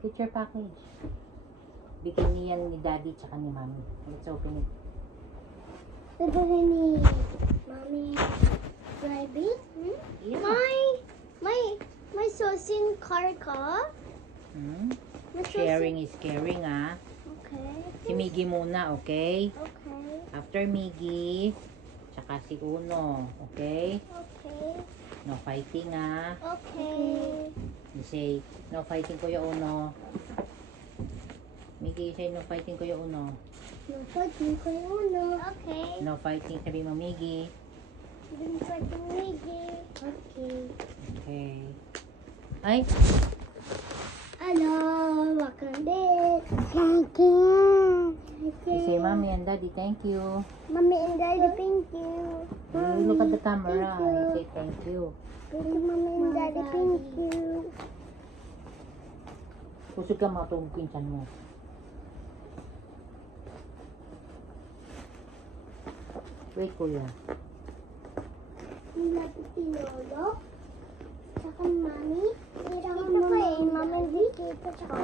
Get your package. Bikini yan ni Daddy tsaka ni Mommy. Let's open it. Bibili ni Mommy rabbit? Yeah. My sosin car ka? Hmm? My Sharing is caring, ah. Okay. Si Miggy muna, okay? Okay. After Miggy, tsaka si Uno, okay? Okay. No fighting, ah. Okay. You say, no fighting Kuya Uno. Miggy, say no fighting Kuya Uno. No fighting ko yung uno. Okay. No fighting, sabi mo Miggy. No fighting Miggy. Okay. Okay. Ay, Hello, welcome back. Thank you. you say Mommy and Daddy, thank you. Mommy and Daddy, thank you. You look at the camera. Thank you. You say thank you. Thank you, Mommy and Daddy, thank you. Kusog ka mga itong pinsan mo. Wait, Kuya. Nilapit si Lolo. Tsaka Mami. Tsaka Mami Vicky. Tsaka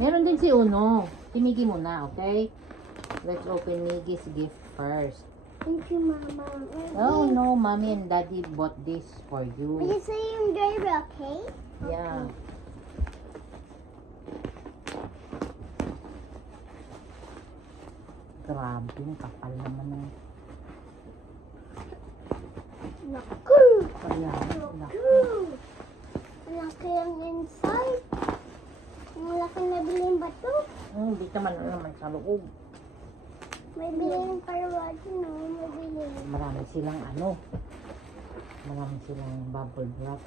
Meron din si Uno. Si Miggy muna, okay? Let's open Miggy's gift first. Thank you, Mama. Oh no, Mommy and Daddy bought this for Will you. you say yung driver, okay? Yeah. Grabe, yung kapal naman ng Naku! kaya. Naku! Malaki ang inside. Malaki na bilhin ba ito? Hindi naman sa loob. May bilhin para wala, no? May bilhin. Marami silang marami silang bubble wrap.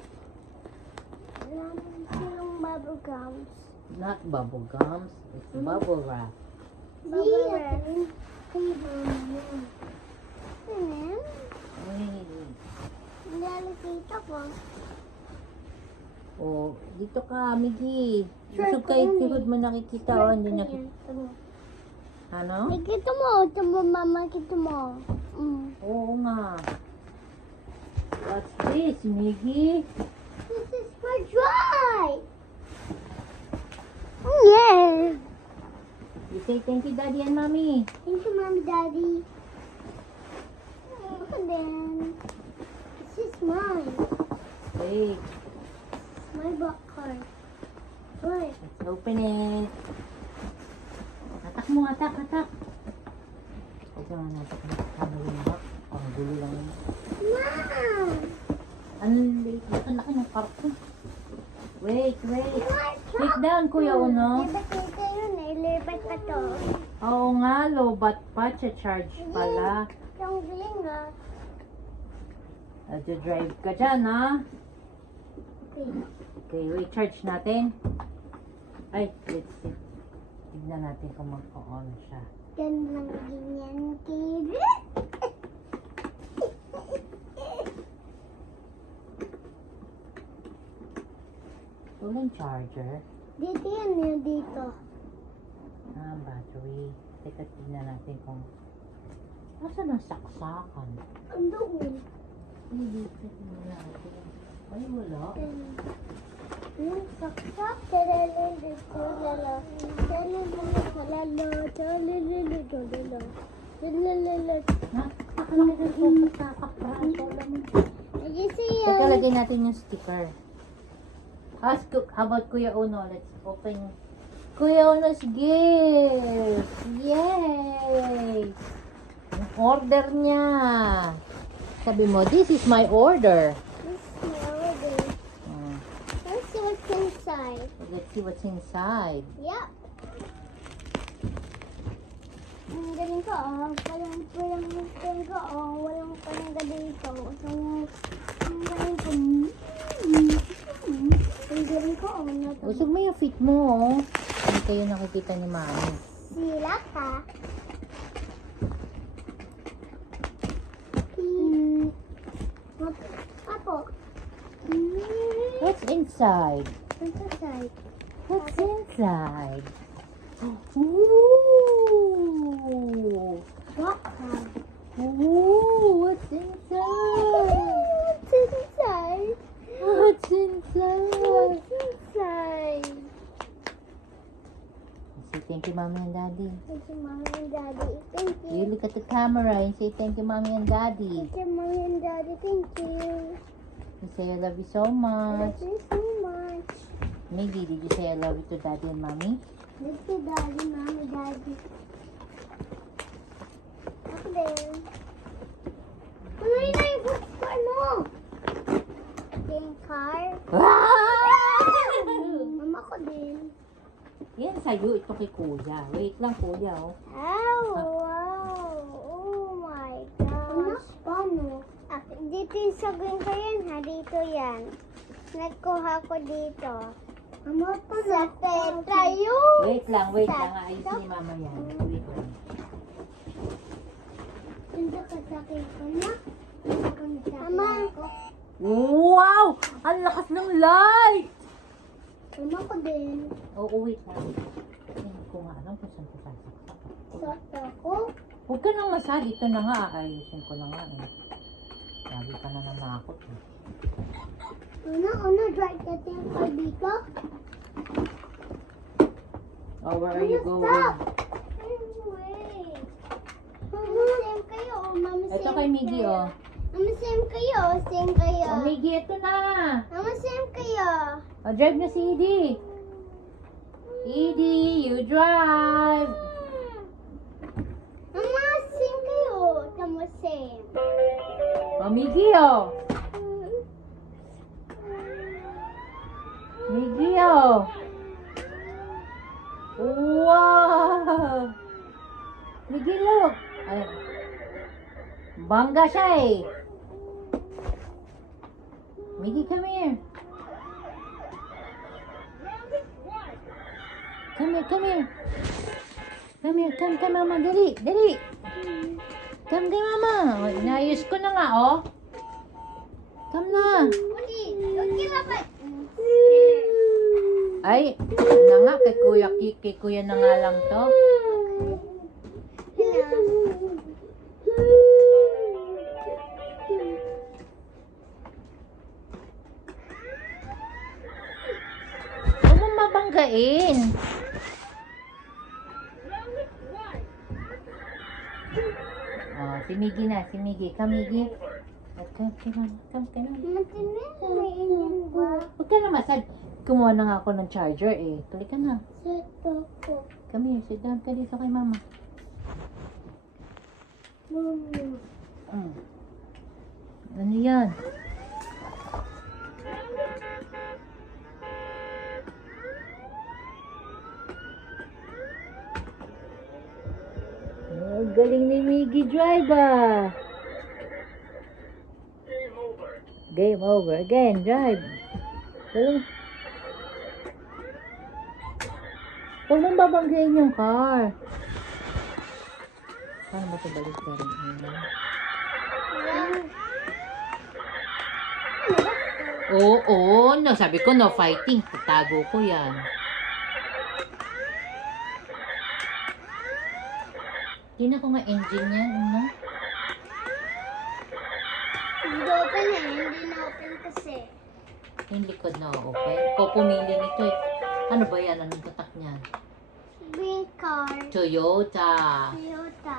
Maraming silang bubble gums. Not bubble gums, it's bubble wrap. Bubble wrap. Ayan. Ay, Nilalagkita ko. oh, dito ka, Miggy. Sure, Busog kayo, kunin. tuhod mo nakikita, oh, hindi nakikita. Ano? Nakita mo, ito mo, mama, kita mo. Oo nga. What's this, Miggy? This is for dry. Yeah. You say thank you, Daddy and Mommy. Thank you, Mommy, Daddy. And then, this is mine. Wait, My box card. Wait. let's open it. Atak mo, atak. Ito nga natak mo. Ano yun ba? Ang gulo lang yun. Mom! Ang laki ng karton. Wait. Sit down, Kuya Uno. Libat ito yun eh. Libat pa to. Oo nga, lobat pa. Charge pala. Yung biling ah. Nag-drive ka dyan, ha? Okay. Okay, wait, charge natin. Ay, let's see. Tignan natin kung mag-on siya. Yan lang ganyan, kid. Walang charger. Dito yan yun dito. Battery. Teka, tignan natin kung... Nasaan ang saksakan? Ang doon. Hindi, tignan natin. Ay, wala. Yung saksak. Talalala. Ha? Nakalagay ko sa kapraso lang. You see Teka, lagay natin yung sticker. How about Kuya Uno? Let's open Kuya Uno's gift! Yay! Ang order niya. Sabi mo, this is my order. This is my order. Hmm. Let's see what's inside. Let's see what's inside. Yep. Ang galing ko, oh. Walang galing ko, oh. Walang galing ko. So, ang galing ko. Ang galing ko, oh. Usog mo yung feet mo, oh. Hindi kayo nakikita ni Mami. Sila ka. Apo. What's inside? What's inside? What's inside? Ooh! What? Ooh! What's inside? What's inside? What's inside? What's inside? thank you, mommy and daddy. Thank you, mommy and daddy. Thank You you. look at the camera and say thank you, mommy and daddy. Thank you, mommy and daddy. Thank you. You say I love you so I much. love you so much. Miggy, did you say I love you to daddy and mommy? Thank you, daddy, mommy, daddy. Ako din. Ano yun na yung book ko, ano? Game car. Mama ko din. Yan sa'yo, ito kay kuya. Wait lang kuya, oh. Oh, wow. Oh my gosh. Paano? Dito yung sa green ko yan, ha? Dito yan. Nagkuha ko dito. Mama, sa Petra yun. Wait lang. Ayusin ni mama yan. Wait lang. Hindi ka sa akin ko na. Mama. Wow! Ang lakas ng light! Mama ko din. Oo, wait lang. Hindi ko nga alam kung saan ko sasaksak. Sa ako. Huwag ka nang masad. Ito na nga. Ayusin ko na nga eh. Lagi ka na nanakot eh. Ano, drive natin yung car dito? Oh, where are you going? Stop! Wait. Mama, same kayo. Mama, same Ito kay Miggy, kayo. oh. Mama, same kayo. Same kayo. Oh, Miggy, ito na. Mama, same kayo. Oh, drive na si Edie. Edie, you drive. Mama, same kayo. Tama, same. Oh, Miggy, oh. Miggy, oh. Wow. Miggy, look. Ay. Bangga siya eh. Miggy, come here. Come here. Come, mama. Dali. Come kay mama. Oh, inayos ko na nga, oh. Come na. Okay, dapat. Ay, na nga, kay kuya na nga lang to. Huwag mong mabanggain. Oh, si Miggy na, Come, Miggy. Come, kay mama. May engine ba? Huwag ka na masad. Kumuha na nga ako ng charger eh. Tuloy ka na. Sa ko. Come here, sit down ka dito kay mama. Ano yan? Oh, galing ni Miggy drive ah. Game over. Again, drive. Galing. Huwag mong babanggain yung car. Paano ba ito balik ka rin? Oo, no. Sabi ko, no fighting. Tatago ko yan. Tingnan ko nga engine yan, ano? Hindi open eh. Hindi na open kasi. Yung likod na open. Ko pumili nito eh. Ano ba yan? Anong tatak niyan? Green car. Toyota. Toyota.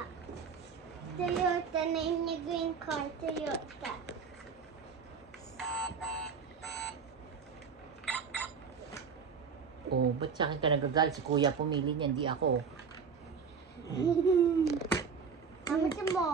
Name niya green car. Toyota. Oh, ba't sa akin ka nagagal? Si kuya pumili niyan, di ako. Ano mo?